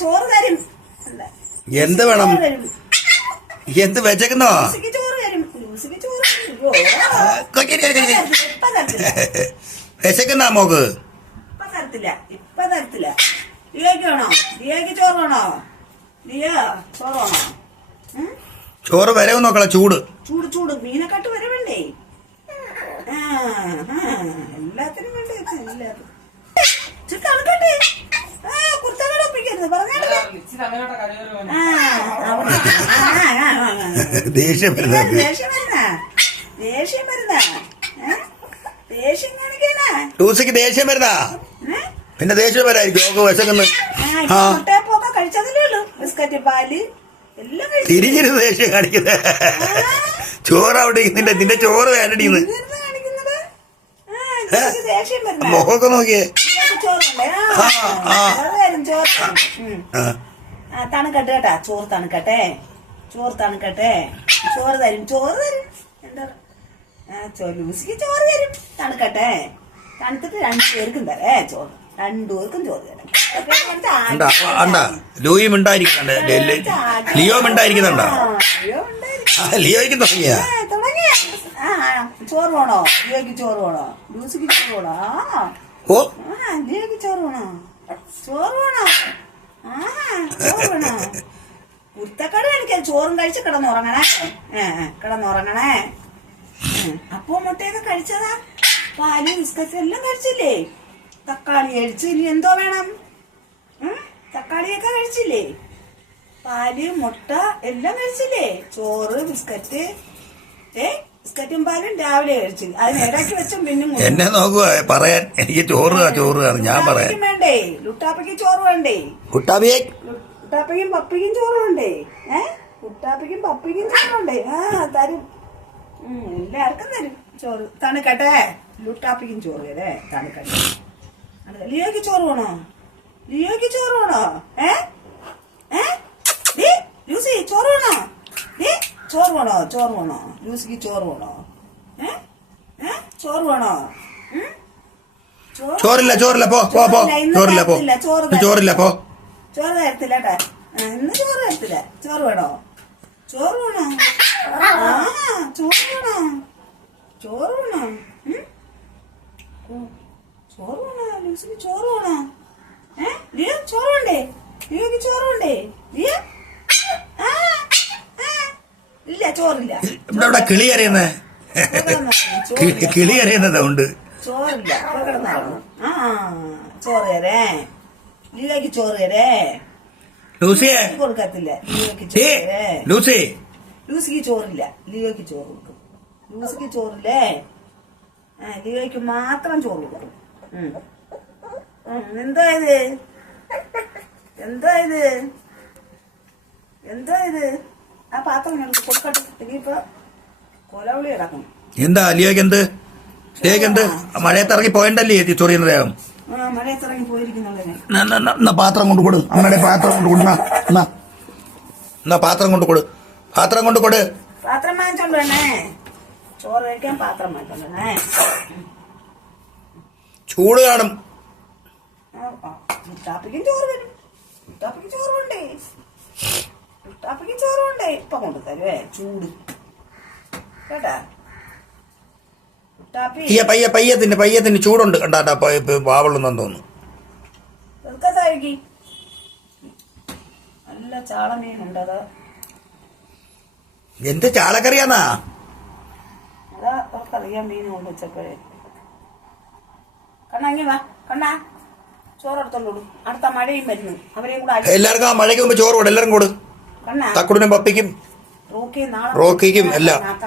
ചോറ് തരും. എന്ത്? വേണം? എന്ത് വെച്ചേക്കുന്നോ? വെച്ചേക്കുന്നോ വിശക്കുന്ന മോക്ക്? ഇപ്പൊ തരത്തില്ല. ഇപ്പൊ തരത്തില്ല. ലിയോയ്ക്ക് വേണോ? ലിയോയ്ക്ക് ചോറ് വേണോ? ലിയോ ചോറ് വേണോ? ഉം? ചോറ് വരവ് നോക്കളെ ചൂട്. ചൂട് ചൂട്. മീനക്കാട്ട് വരെ വേണ്ടേ? എല്ലാത്തിനും വേണ്ടേ? എല്ലാത്തിനും. ഇച്ചിരി തണുക്കട്ടെ ആ കുർത്തകൾ ഒപ്പിക്കരുത് പറഞ്ഞാലേ ആ, അവിടെ. ആ, ആ, ആ, ആ. ദേഷ്യം വരുന്ന ദേഷ്യം വരുന്ന ദേഷ്യം വരുന്ന ഏ? ദേഷ്യം കാണിക്കാനാ ലൂസിക്ക് ദേഷ്യം വരുന്നാ പിന്നെ ദേഷ്യം വരായിരിക്കും ഓക്ക് വിശക്കുന്നു. മുട്ടയപ്പൊക്കെ ബിസ്ക്കറ്റ് പാൽ തിരിഞ്ഞിരുന്ന് ദേഷ്യം കാണിക്കുന്നത് ചോറ് അവിടെ നിന്റെ നിന്റെ ചോറ് വേണ്ടടിന്ന്. മുഖമൊക്കെ നോക്കിയേ. ആ, ആ. ചോറ് തണുക്കട്ടെ കേട്ടാ. ചോറ് തണുക്കട്ടെ. ചോറ് തണുക്കട്ടെ. ചോറ് തരും. ചോറ് തരും. എന്താ? ചോറ് ലൂസിക്ക് ചോറ് തരും. തണുക്കട്ടെ. തണുത്തിട്ട് രണ്ടു പേർക്കും തരേ. ചോറ്. രണ്ടു പേർക്കും ചോറ് തരാം. ലൂയി ലെ- ലിയോ മിണ്ടായിരിക്കുന്നുണ്ടോ? ലിയോയ്ക്ക് തുടങ്ങിയ? ചോറ് വേണോ? ലിയോയ്ക്ക് ചോറ് വേണോ? ലൂസിക്ക് ചോറ് വേണോ? ഓ. ലിയോയ്ക്ക് ചോറ് വേണോ? ചോറ് വേണോ ആ ചോറ് വേണോ കുരുത്തക്കട എനിക്ക് ചോറും കഴിച്ച് കിടന്നുറങ്ങണേ. ഏ കിടന്നുറങ്ങണേ. അപ്പോ മുട്ടയൊക്കെ കഴിച്ചതാ? പാൽ ബിസ്ക്കറ്റ് എല്ലാം കഴിച്ചില്ലേ? തക്കാളി കഴിച്ച് ഇനി എന്തോ വേണം? തക്കാളിയൊക്കെ കഴിച്ചില്ലേ? പാൽ മുട്ട എല്ലാം കഴിച്ചില്ലേ? ചോറ് ബിസ്ക്കറ്റ്. ഏ ബിസ്ക്കറ്റും പാലും രാവിലെ കഴിച്ചു അതിനിടയ്ക്ക് വെച്ചും പിന്നെ എന്നെ നോക്കുക പറയാൻ. എനിക്ക് ചോറ് ചോറ് ഞാൻ ലുട്ടാപ്പിക്കും വേണ്ടേ? ലുട്ടാപ്പയ്ക്ക് ചോറ് വേണ്ടേ? കുട്ടാബിയെ കുട്ടാപ്പിക്കും പപ്പിക്കും ചോറ് വേണ്ടേ? ഏ? ലുട്ടാപ്പയ്ക്കും പപ്പിക്കും ചോറ് വേണ്ടേ? ആ തരും. ഉം, എല്ലാവർക്കും തരും ചോറ്. തണുക്കട്ടെ. ലുട്ടാപ്പയ്ക്കും ചോറ് അല്ലേ? തണുക്കട്ടെ. അത് ലിയോയ്ക്ക് ചോറ് വേണോ? ലിയോയ്ക്ക് ചോറ് വേണോ? ഏ? ഏ? ദേ, ലൂസി ചോറ് വേണോ? ദേ, ചോറ് വേണോ? ചോറ് വേണോ? ലൂസിക്ക് ചോറ് വേണോ? ഏ? ഏ? ചോറ് വേണോ? ഉം? ചോറ് ചോറില്ല ചോറില്ല പോ പോ പോ. ചോറില്ല, പോ. ചോറില്ല പോ. ചോറ് തരത്തില്ല കേട്ടാ. ഇന്ന് ചോറ് തരത്തില്ല. ചോറ് വേണോ? ചോറ് വേണോ? ആ ചോറ് വേണോ? ചോറ് വേണോ. ചോറ് വേണോ? ലൂസിക്ക് ചോറ് വേണോ? ഏ? ലിയോ ചോറ് വേണ്ടേ? ലിയോക്ക് ചോറ് വേണ്ടേ? ലിയോ. ഇല്ല ചോറില്ല. ഇവിടെ കിളി അറിയുന്നേ കിളി അറിയുന്നത് ഉണ്ട്. ചോറില്ല. ആ ചോറ് തരേ ലിയോക്ക് ചോറ് തരേ ലൂസിയെ ലൂസിക്ക് കൊടുക്കത്തില്ല. ചോറ് തരേ ലൂസി. ലൂസിക്ക് ചോറില്ല. ലിയോക്ക് ചോറ് കൊടുക്കും. ലൂസിക്ക് ചോറില്ലേ? ആ ലിയോയ്ക്ക് മാത്രം ചോറ് കൊടുക്കും. എന്താ ഇത്? എന്താ ഇത്? എന്താ ഇത്? ആ പാത്രം കൊടുക്കട്ടെ. ഇനിയിപ്പോ കൊലവിളി കിടക്കണം എന്താ ലിയോക്ക് എന്ത്? എന്ത് മഴയത്ത് ഇറങ്ങി പോയണ്ടല്ലേ ചൊറിയുന്ന ദേഹം എന്നാ, എന്നാ പാത്രം കൊണ്ട് കൊടു. അങ്ങനെ പാത്രം കൊണ്ട് കൊടു. എന്നാ, പാത്രം കൊണ്ട് കൊടു. പാത്രം കൊണ്ട് കൊടു. പാത്രം വാങ്ങിച്ചോണ്ട് വേണേ ചോറ് കഴിക്കാൻ പാത്രം വാങ്ങിച്ചോണ്ട് വേണേ ചൂട് കാണും. ചോറ് വരും. ചോറുണ്ടേ ചോറുണ്ടേ ഇപ്പൊ കൊണ്ടു തരുവേ ചൂട്. കേട്ടാ? പയ്യ പയ്യ പയ്യത്തിന് പയ്യത്തിന് ചൂടുണ്ട് കണ്ടാട്ടാ വാവളുന്നെന്ന് തോന്നുന്നു. എന്ത് ചാളക്കറിയാന്നാ? അതാ അവർക്കറിയാൻ മീൻ കൊണ്ട് വെച്ചപ്പോഴേ. വാ. കണ്ണാ ചോറെടുത്തോണ്ടോളൂ അടുത്ത മഴയും വരുന്നു. അവരെയും കൂടെ അടി- എല്ലാവർക്കും ആ മഴയ്ക്ക് മുമ്പ് ചോറ് കൊടു എല്ലാവരും കൊടു. കണ്ണാ. തക്കുടിനും പപ്പിക്കും. റോക്കിക്കും എല്ലാം.